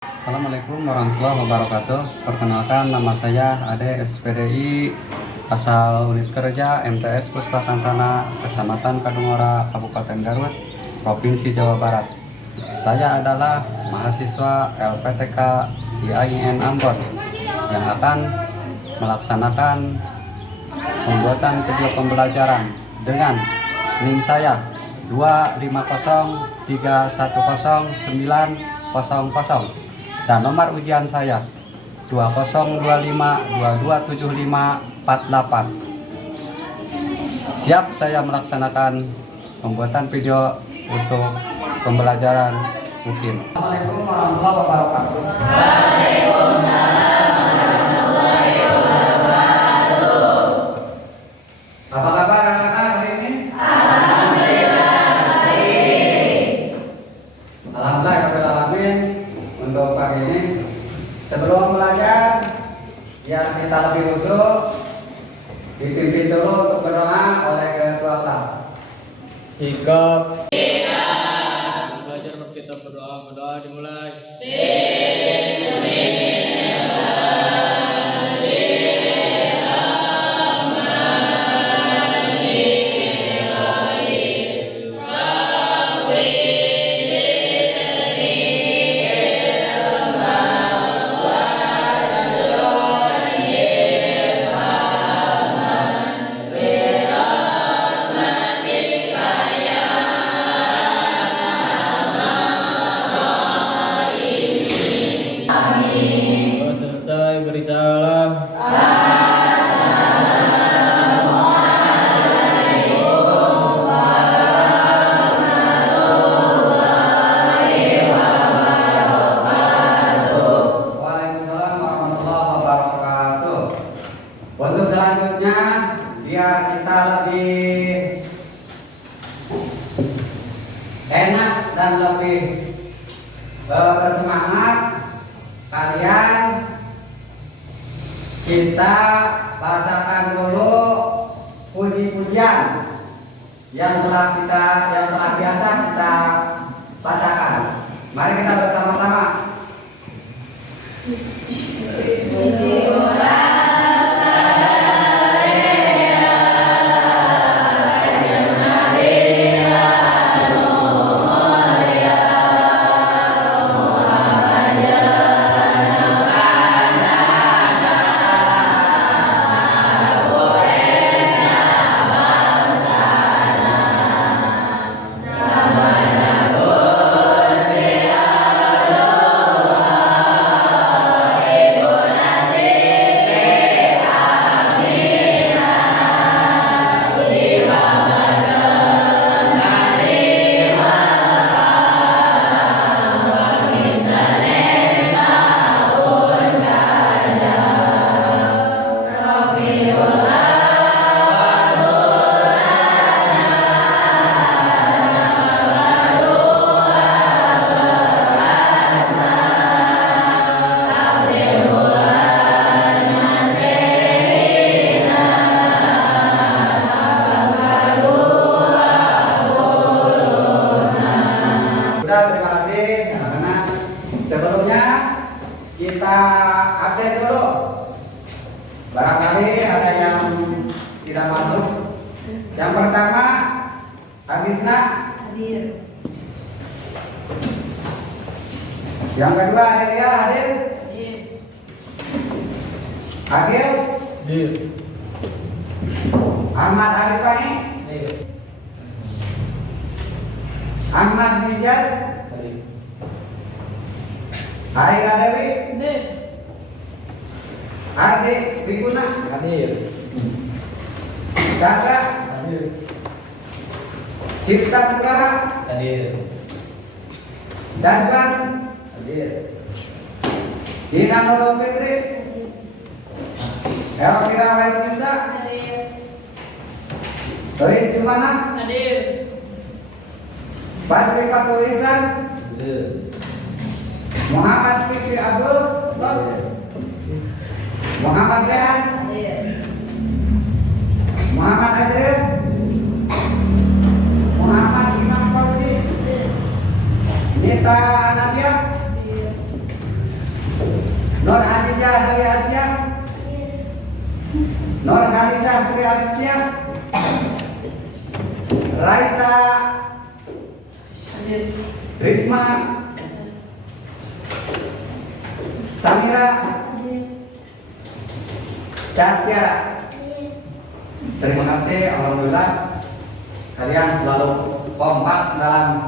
Assalamualaikum warahmatullahi wabarakatuh. Perkenalkan, nama saya Ade SPDI, asal unit kerja MTS Puspa Kansana, Kecamatan Kadungora, Kabupaten Garut, Provinsi Jawa Barat. Saya adalah mahasiswa LPTK IAIN Ambon yang akan melaksanakan pembuatan video pembelajaran dengan NIM saya 250310900 dan nomor ujian saya 2025227548. Siap saya melaksanakan pembuatan video untuk pembelajaran mungkin. Assalamualaikum warahmatullahi wabarakatuh. Waalaikumsalam warahmatullahi wabarakatuh. Apa kabar anak-anak hari ini? Alhamdulillah baik. Alhamdulillah. Untuk pagi ini, sebelum belajar, biar kita lebih khusyuk, dipimpin dulu untuk berdoa oleh ketua kelas. Sikap. Belajar kita berdoa dimulai. Selesai beri salam. Waalaikumsalam warahmatullahi wabarakatuh. Untuk selanjutnya, biar kita lebih enak dan lebih bersemangat, kalian kita bacakan dulu puji-pujian yang telah biasa kita bacakan. Mari kita bersama-sama. Terima kasih anak-anak. Sebelumnya kita absen dulu. Barangkali ada yang tidak masuk. Yang pertama, Agisna. Hadir. Yang kedua, Adelia hadir. Hadir. Hadir. Ahmad Arifani. Ahmad Mijat. Aira Dewi. Ardi Bikuna. Hadir. Chandra. Hadir. Cipta Nugraha. Hadir. Dadban. Hadir. Dina Nurul Fitri. Elvira Wairunisa. Tulis Jumana. Basri Patulisan. Muhammad Fikri Abdul. Muhammad Rehan. Muhammad Adrian. Nurhaliza Prialsia, Raisa, Risma, Samira, dan Tiara. Terima kasih, alhamdulillah kalian selalu kompak dalam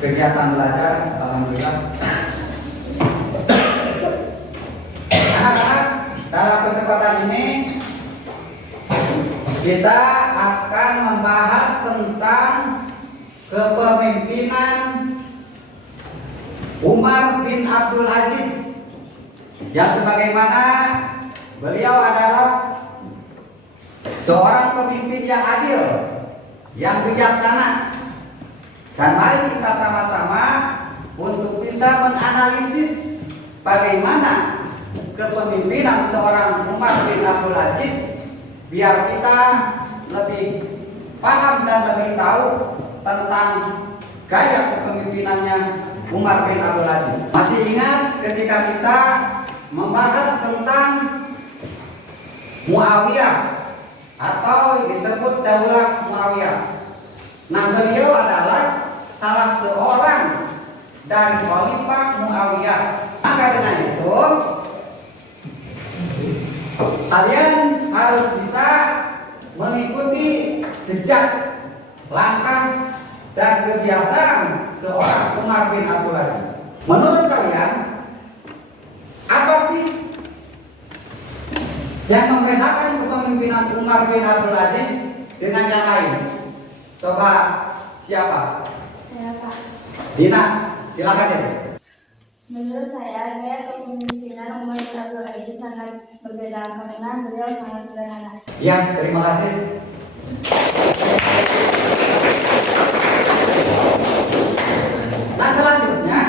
kegiatan belajar, alhamdulillah. Anak-anak, dalam kesempatan ini kita akan membahas tentang kepemimpinan Umar bin Abdul Aziz, yang sebagaimana beliau adalah seorang pemimpin yang adil, yang bijaksana. Dan mari kita sama-sama untuk bisa menganalisis bagaimana kepemimpinan seorang Umar bin Abdul Aziz, biar kita lebih paham dan lebih tahu tentang gaya kepemimpinannya Umar bin Abdul Aziz. Masih ingat ketika kita membahas tentang Muawiyah atau disebut Daulah Muawiyah. Nah, beliau adalah salah seorang dari Khalifah Muawiyah. Maka dengan itu kalian harus bisa mengikuti jejak, langkah, dan kebiasaan seorang Umar bin Abdul Aziz. Menurut kalian, apa sih yang membedakan kepemimpinan Umar bin Abdul Aziz dengan yang lain? Coba siapa? Saya Pak. Dina, silakan deh. Menurut saya, gaya kepemimpinan Umar bin Abdul Aziz sangat berbeda karena beliau sangat sederhana. Ya, terima kasih. Nah, selanjutnya,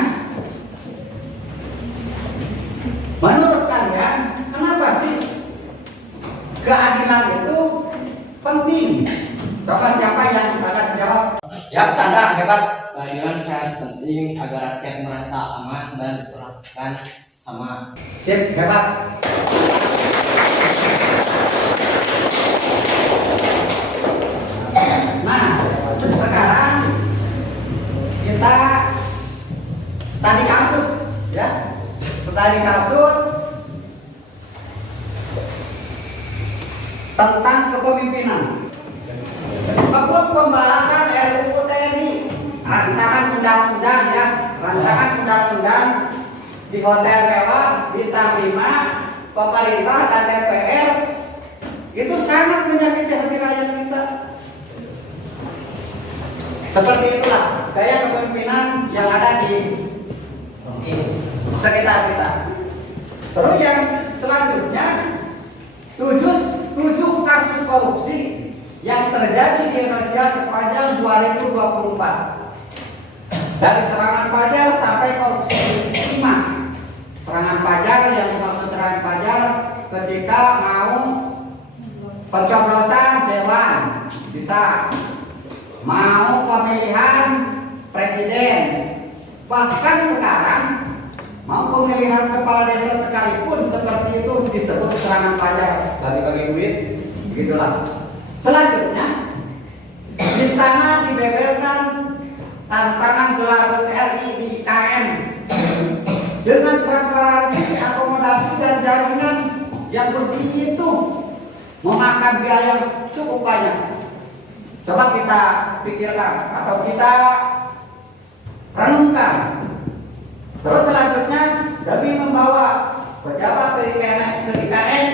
menurut kalian, kenapa sih keadilan itu penting? Coba siapa yang akan menjawab? Ya, Chandra, hebat. Keadilan sangat penting agar rakyat merasa aman dan diperlakukan sama. Sip, hebat. Nah, sekarang kita studi kasus, ya. Studi kasus tentang kepemimpinan. Kebut pembahasan RUU TNI, rancangan undang-undang, ya, rancangan undang-undang di hotel mewah, bintang 5, pemerintah dan DPR itu sangat menyakiti hati rakyat kita. Seperti itulah gaya kepemimpinan yang ada di sekitar kita. Terus yang selanjutnya, tujuh kasus korupsi yang terjadi di Indonesia sepanjang 2024. Dari serangan pajak sampai korupsi timah. Serangan pajak, yang dimaksud serangan pajak ketika mau pencoblosan dewan, bisa mau pemilihan presiden, bahkan sekarang mau pemilihan kepala desa sekalipun seperti itu disebut serangan pajak, bagi-bagi duit, begitulah. Selanjutnya, istana dibeberkan tantangan gelar TNI di IKN dengan transparansi, akomodasi, dan jaringan yang begitu memakan biaya yang cukup banyak. Coba kita pikirkan atau kita renungkan. Terus selanjutnya, demi membawa pejabat ke IKN,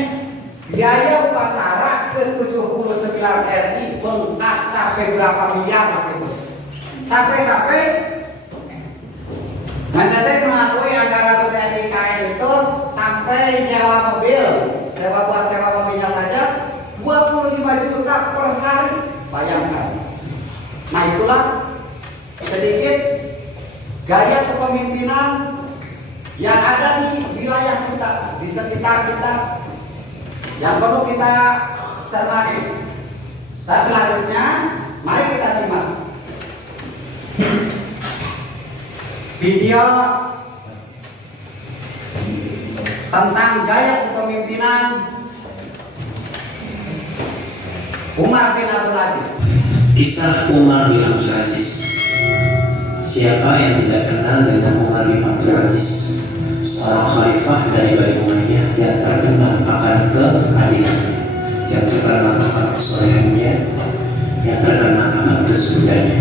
biaya upacara ke-79 RI bengkak sampai berapa miliar waktu itu. Sampai Mendagri mengakui anggaran TNI IKN itu sampai nyewa mobil, sewa mobilnya saja 25 juta per hari. Bayangkan. Nah, itulah sedikit gaya kepemimpinan yang ada di wilayah kita, di sekitar kita, yang perlu kita cermati. Dan selanjutnya, mari kita simak video tentang gaya kepemimpinan Umar bin Abdul Aziz. Kisah Umar bin Abdul Aziz. Siapa yang tidak kenal dengan Umar bin Abdul Aziz, seorang khalifah dari Bani Umayyah yang terkenal akan keadilannya, yang terkenal akan kesolehannya, yang terkenal akan kesudahannya.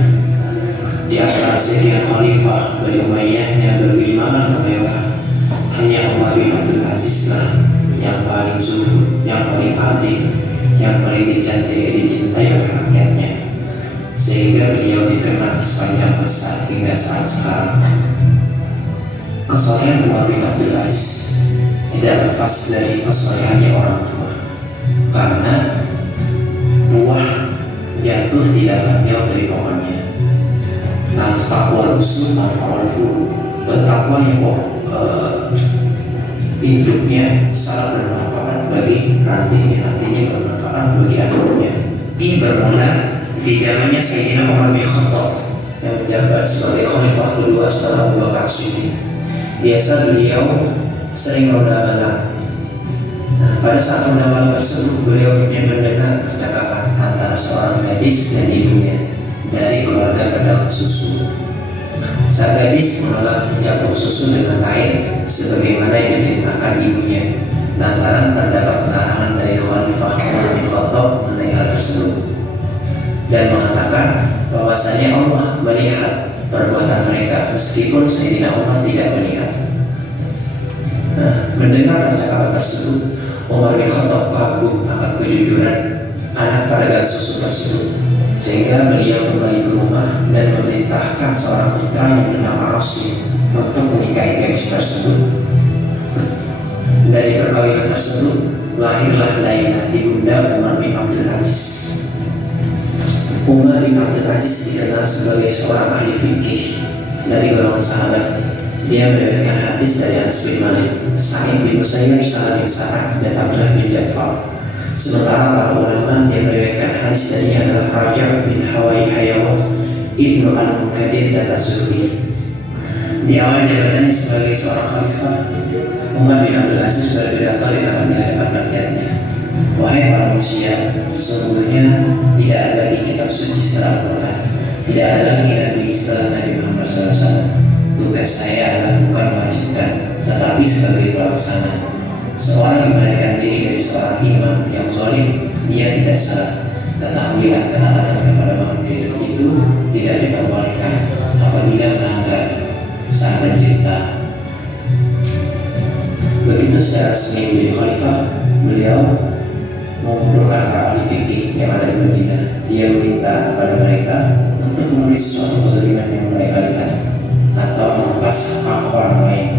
Di antara sekian khalifah Bani Umayyah yang berkeimanan mewah, hanya Umar bin Abdul Aziz lah yang paling zuhud, yang paling adil, yang paling dicintai oleh rakyatnya, sehingga beliau dikenal sepanjang masa hingga saat sekarang. Kesolehan Umar bin Abdul Aziz tidak lepas dari kesolehannya orang tua, karena buah jatuh tidak jauh dari pohonnya. Al-taqwa usul al furu, bertakwa yang induknya sangat bermanfaat bagi rantingnya bermanfaat bagi anaknya. Ini bermula di zamannya Sayyidina Umar bin Khattab yang menjabat sebagai khalifah kedua setelah Abu Bakar Siddiq. Biasa beliau sering ronda malam. Pada saat ronda malam tersebut beliau mendengar percakapan antara seorang gadis dan ibunya dari keluarga pedagang susu. Sang gadis menolak mencampur susu dengan air sebagaimana yang diperintahkan ibunya, lantaran terdapat larangan dari Khalifah Umar bin Khattab mengenai hal tersebut, dan mengatakan bahwasanya Allah melihat perbuatan mereka meskipun Sayyidina Umar tidak melihat. Mendengar percakapan tersebut, Umar bin Khattab kagum akan kejujuran anak pedagang susu tersebut, sehingga beliau kembali ke rumah dan memerintahkan seorang putra yang bernama Rasul untuk menikahi gadis tersebut. Dari perkawinan tersebut lahirlah Lailah ibunda Umar bin Abdul Aziz. Umar bin Abdul Aziz dikenal sebagai seorang ahli fikih dari golongan sahabat. Dia meriwayatkan hadis dari Anas bin Malik, Sa'id bin Musayyib, Salam bin Sa'ad, dan Abdullah bin Ja'far. Sementara para ulama yang meriwayatkan hadis dari adalah Raja' bin Hawai Hayawan, Ibnu Al-Muqaddir, dan Az-Zuhri. Di awal jabatannya sebagai seorang khalifah, Umar bin Abdul Aziz berpidato di hadapan rakyatnya. Wahai para manusia, sesungguhnya tidak ada lagi kitab suci setelah Al-Quran, tidak ada lagi nabi setelah Nabi Muhammad SAW. Tugas saya adalah bukan mewajibkan, tetapi sebagai pelaksana. Seorang yang melarikan diri dari seorang imam yang zalim, dia tidak salah. Ketahuilah ketaatan kepada makhluk hidup itu tidak diperbolehkan apabila melanggar Sang Pencipta. Begitu secara resmi menjadi khalifah, beliau mengumpulkan para ahli fikih yang ada di Madinah. Dia meminta kepada mereka untuk menulis suatu kezaliman yang mereka lihat atau merampas hak orang lain.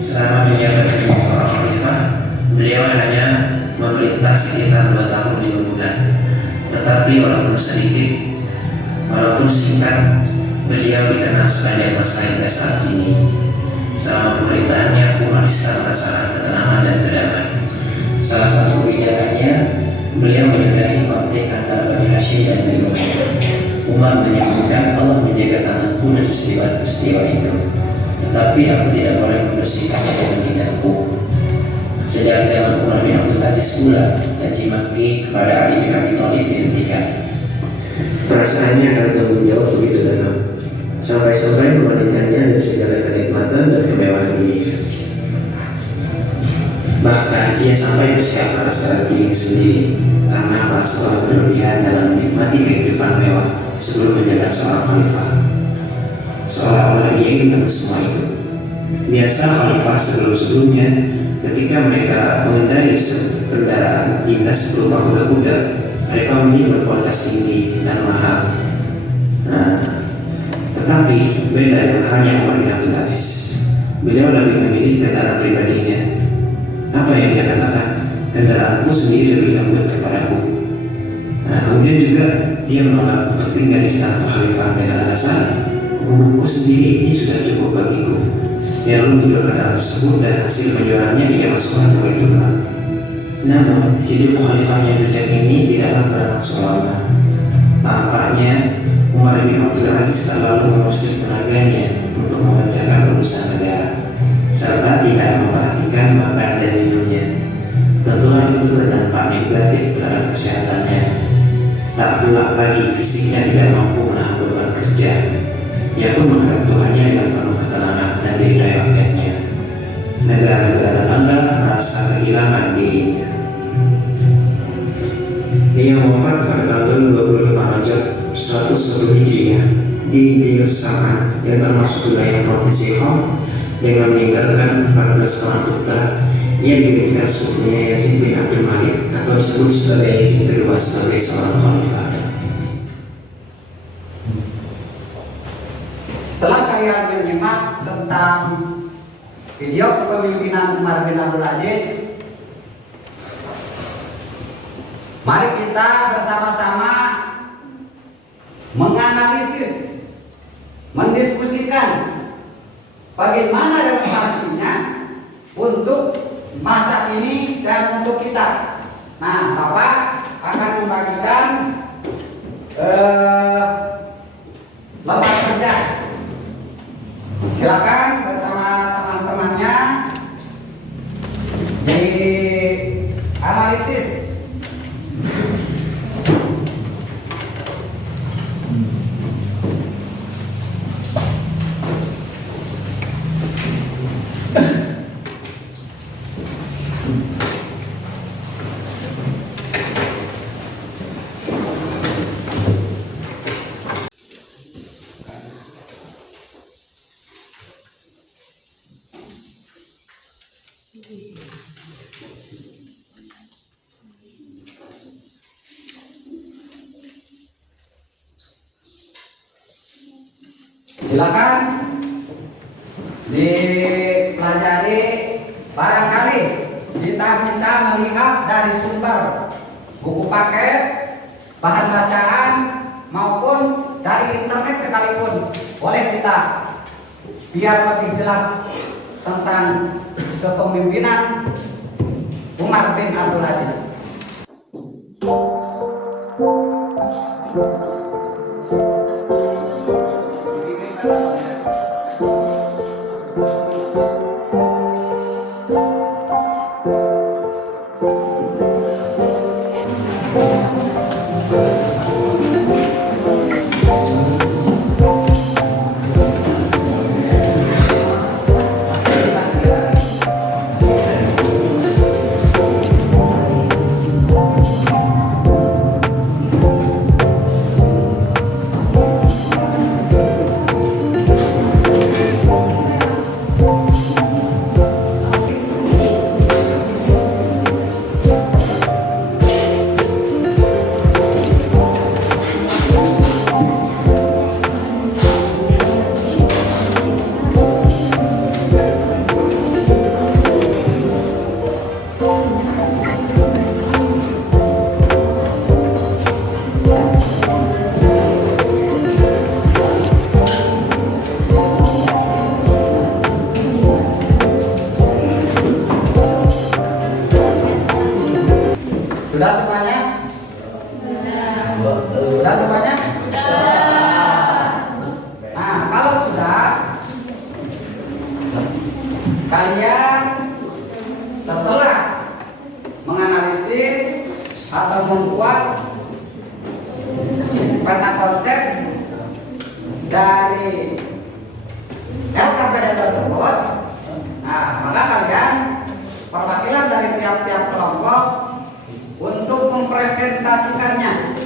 Selama menjabat sebagai seorang khalifah, beliau hanya memerintah sekitar 2 tahun 5 bulan. Tetapi walaupun sedikit, walaupun singkat, beliau dikenal sepanjang masa hingga saat ini. Selama pemerintahannya, umat Islam merasakan ketenangan dan kedamaian. Salah satu kebijakannya, beliau menyudahi konflik antara Bani Hashim dan Bani Umayyah. Umar menyebutkan Allah menjaga tanganku dari peristiwa itu, tetapi aku tidak boleh membersihkannya dengan lidahku. Sejak zaman Umar bin Abdul Aziz pula, caci maki kepada Ali bin Abi Thalib dihentikan. Perasaannya akan tanggung jawab begitu dalam, sampai-sampai memalingkannya dari segala kenikmatan dan kemewahan dunia. Bahkan ia sampai bersikap keras terhadap dirinya sendiri karena merasa telah berlebihan dalam menikmati kehidupan mewah sebelum menjabat seorang khalifah. Seolah-olah ia ingin menembus semua itu. Biasa khalifah sebelum-sebelumnya, ketika mereka mengendarai kendaraan dinas berupa kuda-kuda, mereka memilih berkualitas tinggi dan mahal. Tetapi beda dengan halnya Umar bin Abdul Aziz. Beliau lebih memilih kendaraan pribadinya. Apa yang dia katakan? Kendaraanku sendiri lebih lembut kepadaku. Kemudian juga dia menolak untuk tinggal di istana khalifah dengan alasan gubukku sendiri ini sudah cukup bagiku. Dia lalu tidur kata tersebut dan hasil penjualannya dia masukkan ke Baitullah. Namun hidup khalifah yang bijak ini tidaklah berlangsung lama. Tampaknya Umar bin Abdul Aziz terlalu mengusir tenaganya untuk mengerjakan urusan negara, serta tidak memperhatikan makan dan minumnya. Tentulah itu berdampak negatif terhadap kesehatannya. kelak lagi fisiknya tidak mampu menahan beban kerja, ia pun menghadap Tuhannya dengan penuh ketenangan dan diridai rakyatnya. Negara-negara tetangga merasa kehilangan dirinya. Ia wafat pada tanggal 25 Rajab 101 Hijriah di Deir Saman yang termasuk wilayah provinsi Qom, dengan meninggalkan 14 orang putra. Ia diringkas sepupunya Yazid bin Abdul Malik atau disebut sebagai Yazid kedua sebagai seorang khalifah. Setelah kalian menyimak tentang video kepemimpinan Umar bin Abdul Aziz, mari kita bersama-sama menganalisis, mendiskusikan bagaimana relevansinya untuk masa ini dan untuk kita. Nah, Bapak akan membagikan lembar kerja. Silakan bersama teman-temannya di analisis. Silakan dipelajari, barangkali kita bisa melihat dari sumber buku paket, bahan bacaan maupun dari internet sekalipun, boleh kita biar lebih jelas tentang kepemimpinan Umar bin Abdul Aziz. Sudah semuanya? Sudah semuanya? Nah, kalau sudah, kalian setelah menganalisis atau membuat peta konsep dari LKPD tersebut, nah maka kalian perwakilan dari tiap-tiap kelompok untuk mempresentasikannya.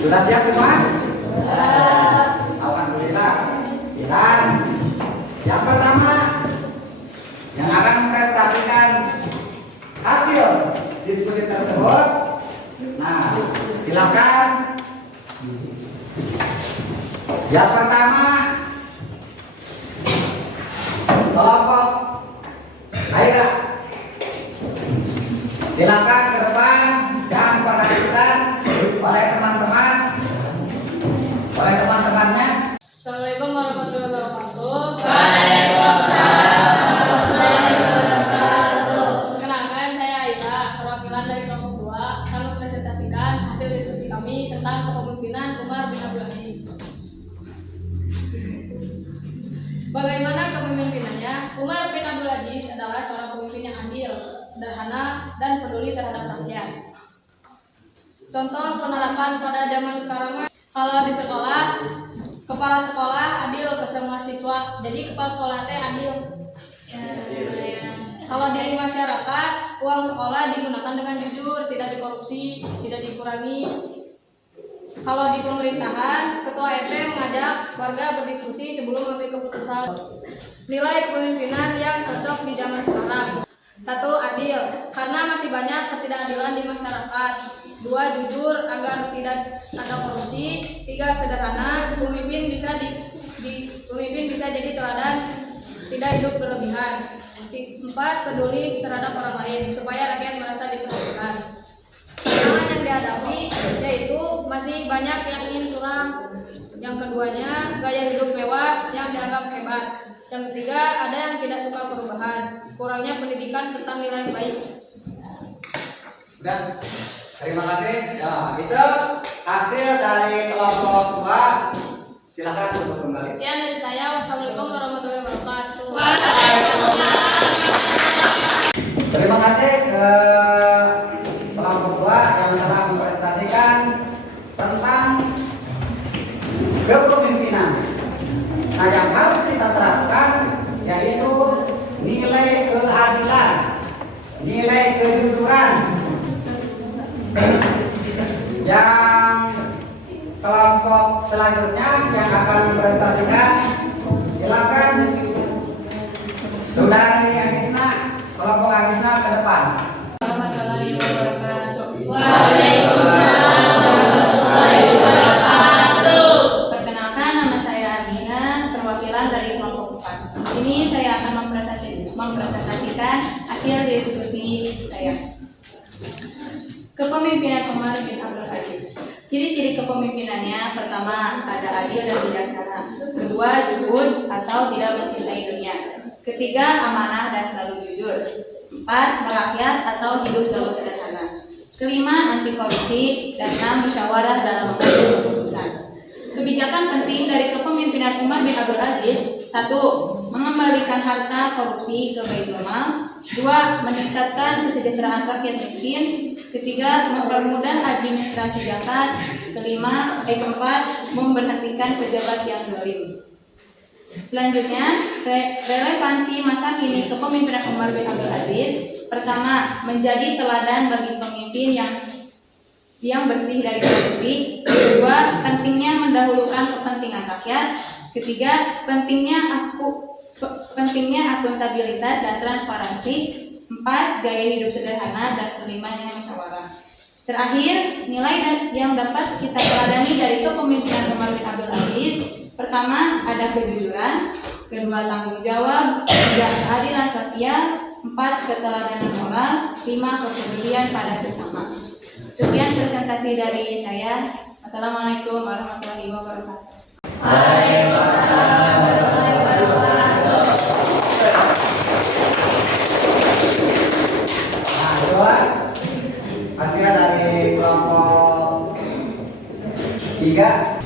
Sudah siap semua? Alhamdulillah. Dan yang pertama yang akan mempresentasikan hasil diskusi tersebut, nah silakan. Yang pertama kelompok Aira. Silakan ke depan dan diperhatikan oleh teman-temannya. Assalamualaikum warahmatullahi wabarakatuh. Perkenalkan, saya Aida, perwakilan dari kelompok 2, akan mempresentasikan hasil diskusi kami tentang kepemimpinan Umar bin Abdul Aziz. Bagaimana kepemimpinannya? Umar bin Abdul Aziz adalah seorang pemimpin yang adil, sederhana, dan peduli terhadap rakyat. Contoh penerapan pada zaman sekarang, kalau di sekolah, kepala sekolah adil ke semua siswa. Jadi kepala sekolah teh adil. Kalau di masyarakat, uang sekolah digunakan dengan jujur, tidak dikorupsi, tidak dikurangi. Kalau di pemerintahan, ketua RT mengajak warga berdiskusi sebelum mengambil keputusan. Nilai kepemimpinan yang cocok di zaman sekarang. 1. Adil, karena masih banyak ketidakadilan di masyarakat. 2. Jujur, agar tidak ada korupsi. 3. Sederhana, pemimpin bisa jadi teladan, tidak hidup berlebihan. 4. Peduli terhadap orang lain, supaya rakyat merasa diperhatikan. Tantangan yang dihadapi yaitu masih banyak yang ingin curang. Yang keduanya, gaya hidup mewah yang dianggap hebat. Yang ketiga, ada yang tidak suka perubahan. Kurangnya pendidikan tentang nilai baik. Udah, terima kasih. Nah, itu hasil dari kelompok 2. Silakan untuk kembali. Sekian dari saya. Wassalamualaikum warahmatullahi wabarakatuh. Terima kasih ke kelompok 2 yang telah mempresentasikan tentang kepemimpinan. Nah, yang harus kita terapkan yaitu nilai keadilan, nilai kejujuran. Yang kelompok selanjutnya yang akan mempresentasikan, silakan Saudari Agisna, kelompok Agisna ke depan. Warahmatullahi wabarakatuh. Perkenalkan, nama saya Agina, perwakilan dari kelompok 4. Di sini saya akan mempresentasikan hasil diskusi saya. Kepemimpinan Umar bin Abdul Aziz. Ciri-ciri kepemimpinannya: pertama, ada adil dan bijaksana. Kedua, juhud atau tidak mencintai dunia. Ketiga, amanah dan selalu jujur. 4. Merakyat atau hidup selalu sederhana. Kelima, anti korupsi. Dan 6, musyawarah dalam mengambil keputusan. Kebijakan penting dari kepemimpinan Umar bin Abdul Aziz: 1. Mengembalikan harta korupsi ke Baitul Mal. 2. Meningkatkan kesejahteraan rakyat miskin. Ketiga, mempermudah administrasi zakat. Keempat, memberhentikan pejabat yang zalim. Selanjutnya, relevansi masa kini kepemimpinan Umar bin Abdul Aziz. Pertama, menjadi teladan bagi pemimpin yang bersih dari korupsi. Kedua, pentingnya mendahulukan kepentingan rakyat. Ketiga, pentingnya akuntabilitas dan transparansi. 4. Gaya hidup sederhana. Dan kelimanya musyawarah. Terakhir, nilai yang dapat kita teladani dari kepemimpinan Umar bin Abdul Aziz. Pertama, ada kejujuran. Kedua, tanggung jawab. 3. Keadilan sosial. 4. Keteladanan moral. 5. Kepedulian pada sesama. Sekian presentasi dari saya. Wassalamualaikum warahmatullahi wabarakatuh. Nah, dua hasil dari kelompok 3.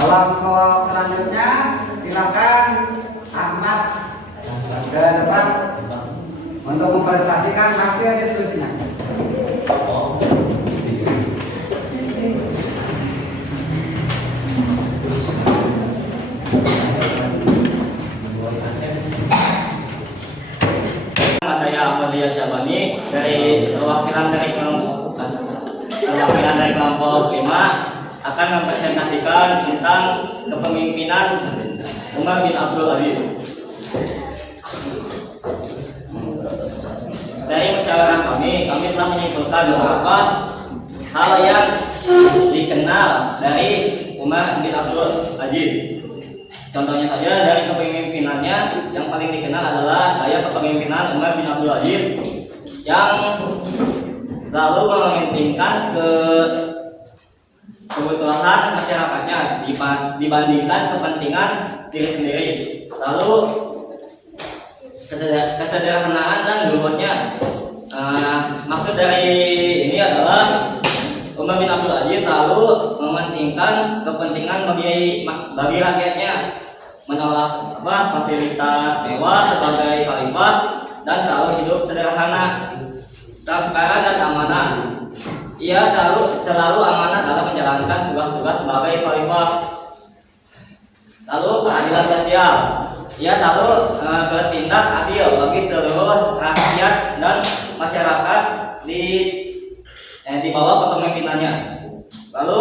Kelompok selanjutnya, silakan Ahmad ke depan untuk mempresentasikan hasil diskusinya. Nama saya Ahmad Syabani dari perwakilan dari kelompok 5 akan mempresentasikan tentang kepemimpinan Umar bin Abdul Aziz. Dari musyawarah kami telah menyimpulkan beberapa hal yang dikenal dari Umar bin Abdul Aziz. Contohnya saja dari kepemimpinannya, yang paling dikenal adalah gaya kepemimpinan Umar bin Abdul Aziz yang selalu mementingkan kebutuhan masyarakatnya dibandingkan kepentingan diri sendiri. Lalu kesederhanaan dan luasnya. Maksud dari ini adalah Umar bin Abdul Aziz selalu mementingkan kepentingan bagi rakyatnya, menolak fasilitas mewah sebagai khalifah, dan selalu hidup sederhana, transparan dan amanah. ia selalu amanah dalam menjalankan tugas-tugas sebagai khalifah. Lalu keadilan sosial, ia selalu bertindak adil bagi seluruh rakyat dan masyarakat di bawah kepemimpinannya. Lalu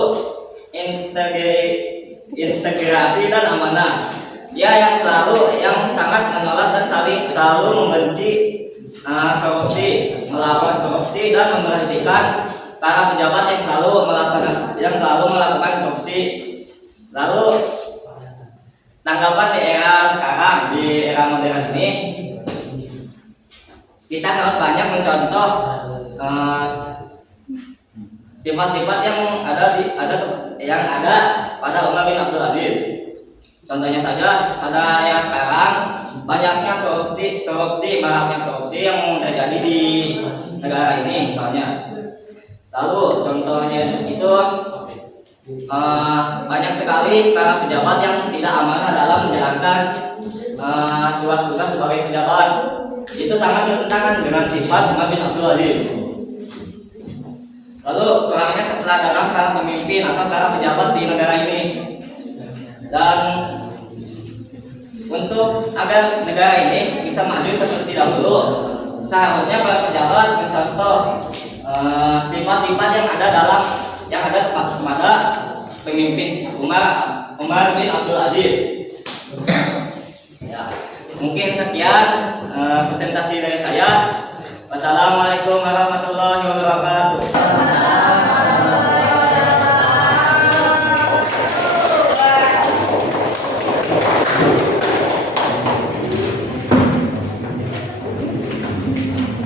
integrasi dan amanah, ia yang sangat menolak dan selalu membenci korupsi, melawan korupsi dan memberhentikan para pejabat yang selalu melakukan korupsi. Lalu tanggapan di era sekarang, di era modern ini, kita harus banyak mencontoh sifat-sifat yang ada pada Umar bin Abdul Aziz. Contohnya saja pada era sekarang banyaknya maraknya korupsi yang terjadi di negara ini misalnya. Lalu contohnya itu banyak sekali para pejabat yang tidak amanah dalam menjalankan tugas-tugas sebagai pejabat. Itu sangat bertentangan dengan sifat Umar bin Abdul Aziz. Lalu kurangnya keteladanan para pemimpin atau para pejabat di negara ini. Dan untuk agar negara ini bisa maju seperti dahulu, seharusnya para pejabat mencontoh sifat-sifat yang ada pada pemimpin Umar bin Abdul Aziz. Ya, mungkin sekian presentasi dari saya. Wassalamualaikum warahmatullahi wabarakatuh.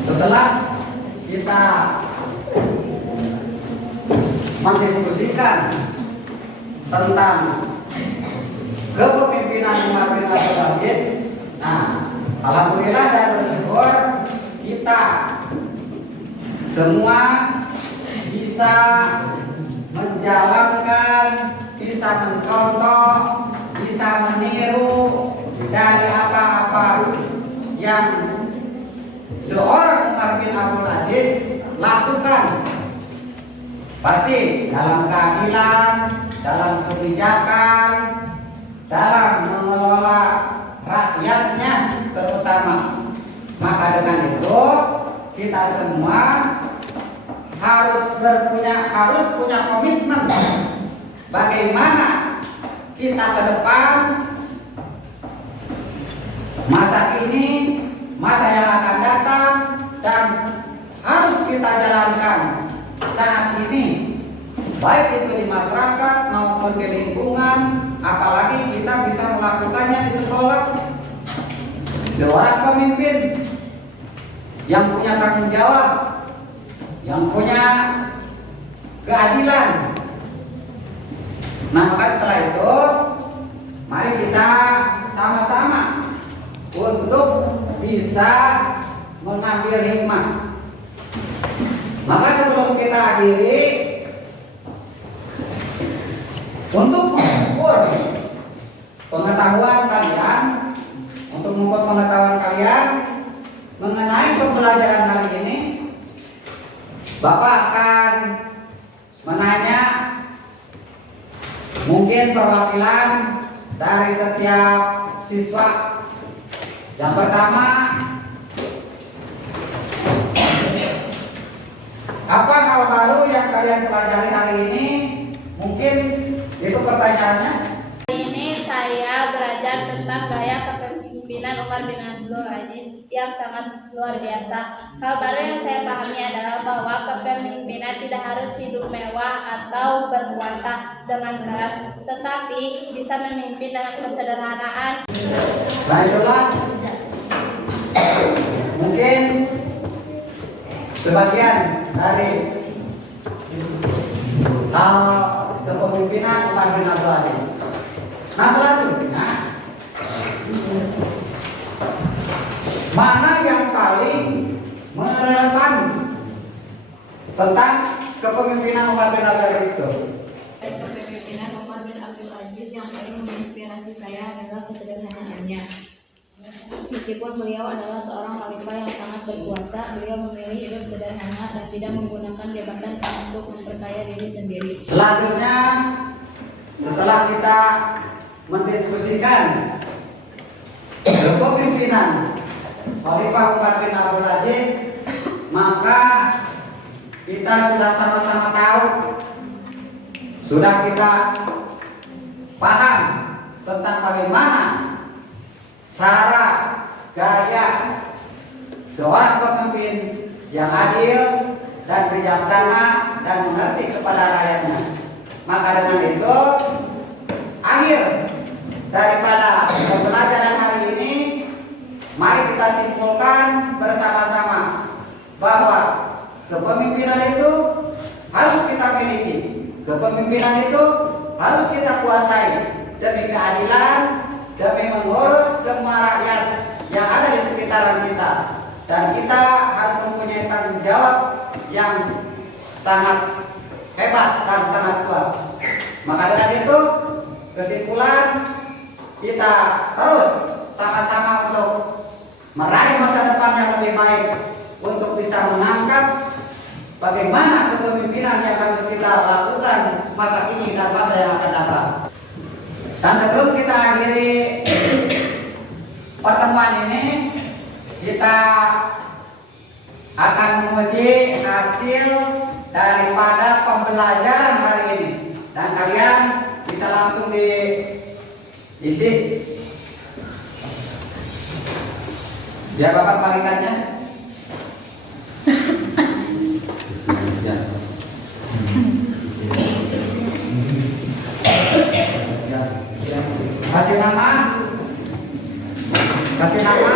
Setelah kita mendiskusikan tentang kepemimpinan Umar bin Abdul Aziz, nah, alhamdulillah dan bersyukur kita semua bisa menjalankan, bisa mencontoh, bisa meniru dari apa-apa yang seorang Umar bin Abdul Aziz lakukan. Pasti dalam keadilan, dalam kebijakan, dalam mengelola rakyatnya terutama. Maka dengan itu kita semua harus punya komitmen bagaimana kita ke depan, masa ini, masa yang akan datang, dan harus kita jalankan saat ini, baik itu di masyarakat maupun di lingkungan, apalagi kita bisa melakukannya di sekolah. Seorang pemimpin yang punya tanggung jawab, yang punya keadilan. Nah, maka setelah itu mari kita sama-sama untuk bisa mengambil hikmah. Maka sebelum kita akhiri, untuk mengukur pengetahuan kalian mengenai pembelajaran hari ini, Bapak akan menanya mungkin perwakilan dari setiap siswa. Yang pertama, apa hal baru yang kalian pelajari hari ini? Mungkin itu pertanyaannya. Hari ini saya belajar tentang gaya kepemimpinan Umar bin Abdul Aziz yang sangat luar biasa. Hal baru yang saya pahami adalah bahwa kepemimpinan tidak harus hidup mewah atau berkuasa dengan keras, tetapi bisa memimpin dengan kesederhanaan. Nah, itulah mungkin sebagian dari hal kepemimpinan Umar bin Abdul Aziz. Nah, selanjutnya, mana yang paling relevan tentang kepemimpinan Umar bin Abdul Aziz itu? Kepemimpinan Umar bin Abdul Aziz yang paling menginspirasi saya adalah kesederhanaannya. Meskipun beliau adalah seorang khalifah yang sangat berkuasa, beliau memilih hidup sederhana dan tidak menggunakan jabatan untuk diri sendiri. Selanjutnya, setelah kita mendiskusikan kepemimpinan Khalifah Umar bin Abdul Aziz, maka kita sudah sama-sama tahu, sudah kita paham tentang bagaimana cara gaya seorang pemimpin yang adil dan bijaksana dan mengerti kepada rakyatnya. Maka dengan itu, akhir daripada pembelajaran hari ini, mari kita simpulkan bersama-sama bahwa kepemimpinan itu harus kita miliki, kepemimpinan itu harus kita kuasai demi keadilan, demi mengurus semua rakyat yang ada di sekitaran kita, dan kita harus mempunyai tanggung jawab yang sangat hebat dan sangat kuat. Maka dengan itu, kesimpulan, kita terus sama-sama untuk meraih masa depan yang lebih baik, untuk bisa mengangkat bagaimana kepemimpinan yang harus kita lakukan masa ini dan masa yang akan datang. Dan sebelum kita akhiri pertemuan ini, kita akan menguji hasil daripada pembelajaran hari ini, dan kalian bisa langsung diisi. Biar Bapak bagikannya. Kasih nama. Kasih nama.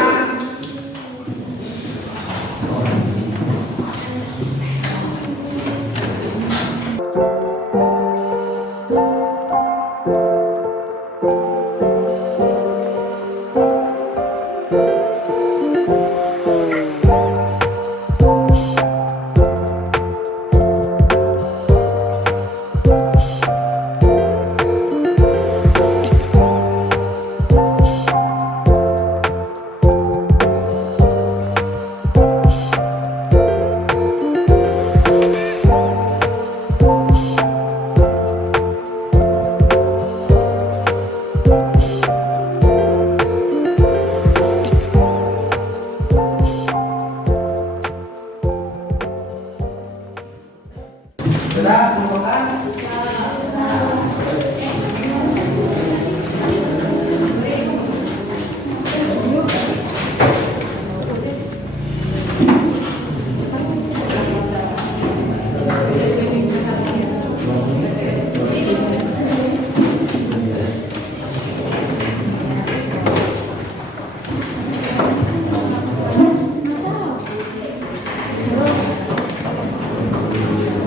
Sudah kumpulkan?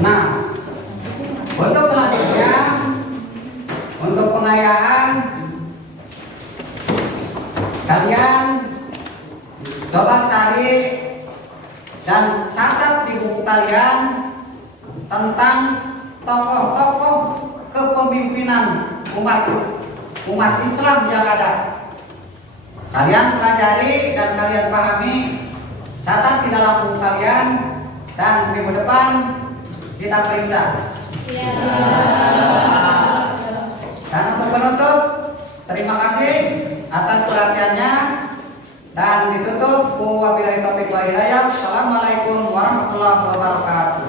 Nah, untuk selanjutnya, untuk pengayaan, kalian coba cari dan catat di buku kalian tentang tokoh-tokoh kepemimpinan umat Islam yang ada. Kalian pelajari dan kalian pahami, catat di dalam buku kalian, dan minggu depan kita periksa. Dan untuk penutup, terima kasih atas perhatiannya, dan ditutup. Wabillahi taufiq wal hidayah. Assalamualaikum warahmatullahi wabarakatuh.